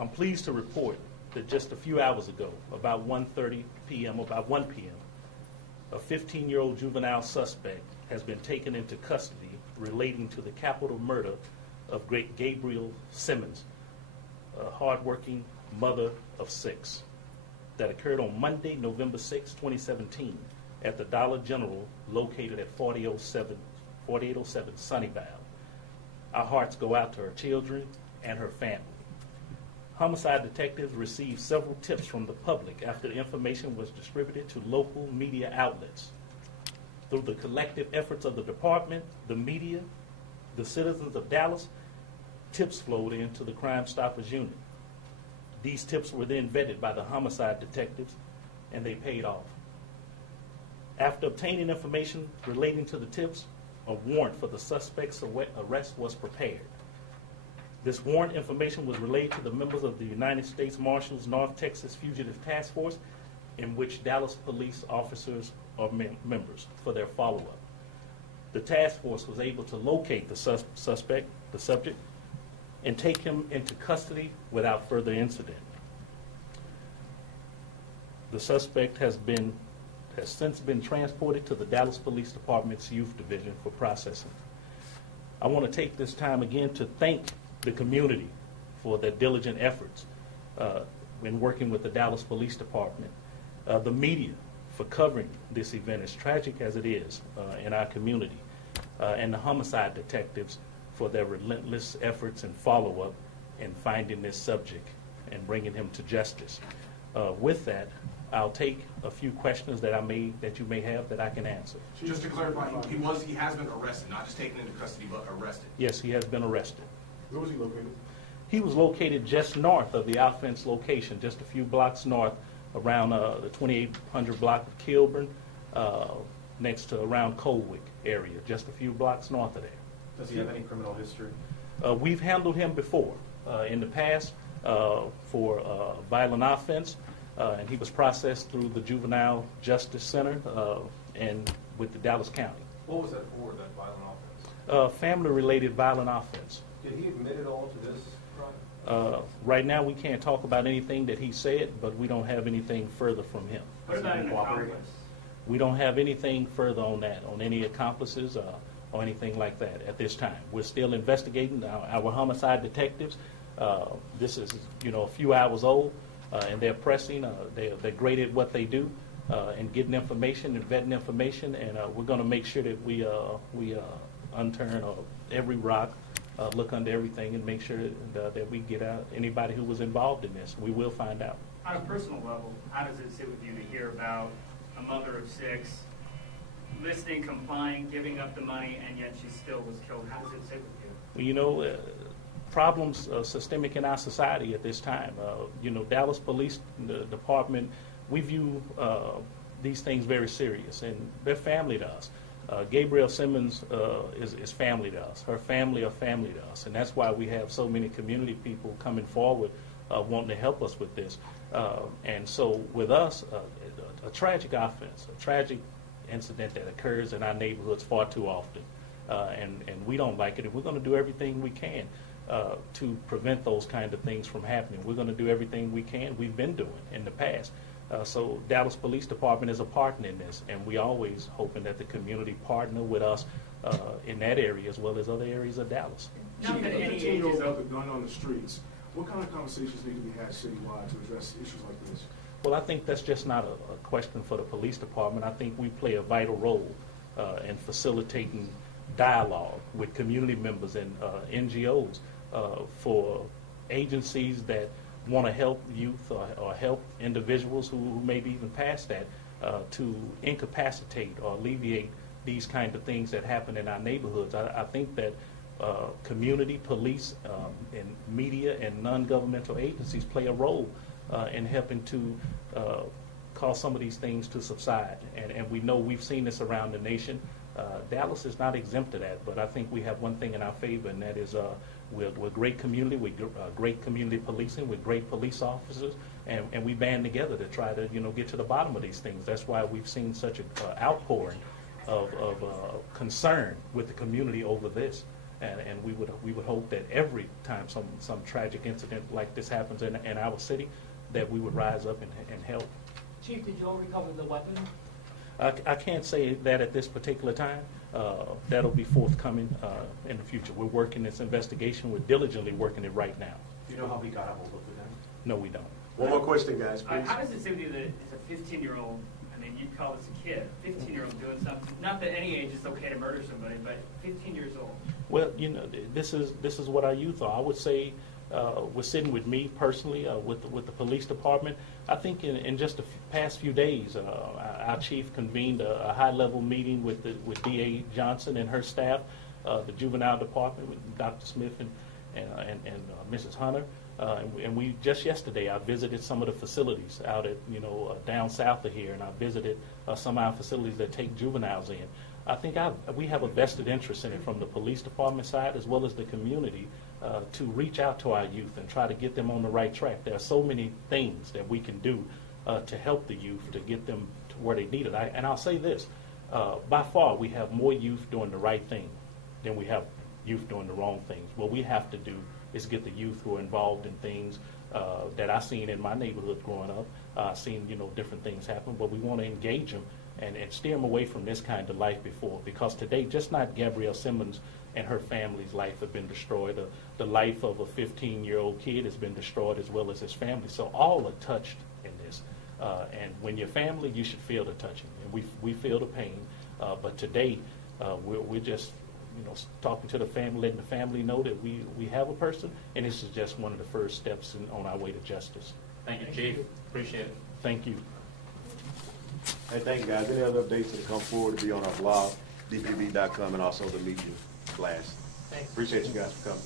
I'm pleased to report that just a few hours ago, about 1:30 p.m., about 1 p.m., a 15-year-old juvenile suspect has been taken into custody relating to the capital murder of Gabrielle Simmons, a hardworking mother of 6, that occurred on Monday, November 6, 2017, at the Dollar General located at 4807 Sunnyvale. Our hearts go out to her children and her family. Homicide detectives received several tips from the public after the information was distributed to local media outlets. Through the collective efforts of the department, the media, the citizens of Dallas, tips flowed into the Crime Stoppers unit. These tips were then vetted by the homicide detectives, and they paid off. After obtaining information relating to the tips, a warrant for the suspect's arrest was prepared. This warrant information was relayed to the members of the United States Marshals North Texas Fugitive Task Force, in which Dallas police officers are members, for their follow-up. The task force was able to locate the subject, and take him into custody without further incident. The suspect has since been transported to the Dallas Police Department's Youth Division for processing. I want to take this time again to thank the community for their diligent efforts in working with the Dallas Police Department, the media for covering this event, as tragic as it is in our community, and the homicide detectives for their relentless efforts and follow-up in finding this subject and bringing him to justice. With that, I'll take a few questions that you may have that I can answer. Just to clarify, he has been arrested, not just taken into custody, but arrested. Yes, he has been arrested. Where was he located? He was located just north of the offense location, just a few blocks north, around the 2800 block of Kilburn, next to around Colwick area, just a few blocks north of there. Does he have any criminal history? We've handled him before in the past for violent offense, and he was processed through the Juvenile Justice Center and with the Dallas County. What was that for, that violent offense? Family-related violent offense. Did he admit it all to this crime? Right now, we can't talk about anything that he said, but we don't have anything further from him. What about an accomplice? We don't have anything further on that, on any accomplices or anything like that at this time. We're still investigating. Our homicide detectives, this is a few hours old, and they're pressing. They're great at what they do, and getting information and vetting information, and we're going to make sure that we unturn every rock, look under everything, and make sure that we get out anybody who was involved in this. We will find out. On a personal level, how does it sit with you to hear about a mother of 6 listening, complying, giving up the money, and yet she still was killed? How does it sit with you? Well, problems systemic in our society at this time. Dallas Police Department, we view these things very serious, and they're family to us. Gabrielle Simmons is family to us. Her family are family to us, and that's why we have so many community people coming forward wanting to help us with this. And so with us, a tragic offense, a tragic incident that occurs in our neighborhoods far too often, and we don't like it. And we're going to do everything we can to prevent those kind of things from happening. We're going to do everything we can. We've been doing in the past. So Dallas Police Department is a partner in this, and we always hoping that the community partner with us in that area as well as other areas of Dallas. Not that any age is 15-year-old with a gun on the streets. What kind of conversations need to be had citywide to address issues like this? Well, I think that's just not a question for the police department. I think we play a vital role in facilitating dialogue with community members and NGOs for agencies that want to help youth or help individuals who may be even past that to incapacitate or alleviate these kind of things that happen in our neighborhoods. I think that community, police, and media and non-governmental agencies play a role in helping to cause some of these things to subside. And we know we've seen this around the nation. Dallas is not exempt to that, but I think we have one thing in our favor, and that is we're great community, we're great community policing, we're great police officers, and we band together to try to get to the bottom of these things. That's why we've seen such an outpouring of concern with the community over this. And we would hope that every time some tragic incident like this happens in our city, that we would rise up and help. Chief, did you all recover the weapon? I can't say that at this particular time. That'll be forthcoming in the future. We're working this investigation. We're diligently working it right now. Do you know how we got a hold of the gun? No, we don't. One more question, guys, please. How does it sit with you that it's a 15-year-old, I mean, you'd call this a kid, 15-year-old doing something, not that any age it's okay to murder somebody, but 15 years old? Well, you know, this is what our youth are. I would say, we're sitting with me personally, with the police department. I think in just the past few days, our chief convened a high-level meeting with D.A. Johnson and her staff, the juvenile department with Dr. Smith and Mrs. Hunter. And we just yesterday, I visited some of the facilities out at down south of here, and I visited some of our facilities that take juveniles in. I think we have a vested interest in it from the police department side as well as the community to reach out to our youth and try to get them on the right track. There are so many things that we can do to help the youth, to get them to where they need it. And I'll say this, by far we have more youth doing the right thing than we have youth doing the wrong things. What we have to do is get the youth who are involved in things that I've seen in my neighborhood growing up. I've seen different things happen, but we want to engage them and steer them away from this kind of life before. Because today, just not Gabrielle Simmons and her family's life have been destroyed. The life of a 15-year-old kid has been destroyed as well as his family. So all are touched in this. And when you're family, you should feel the touching. And we feel the pain. But today, we're just talking to the family, letting the family know that we have a person, and this is just one of the first steps on our way to justice. Thank you, Chief. Appreciate it. Thank you. Hey, thank you, guys. Any other updates that come forward to be on our blog, dpb.com, and also the media blast. Thanks. Appreciate you guys for coming.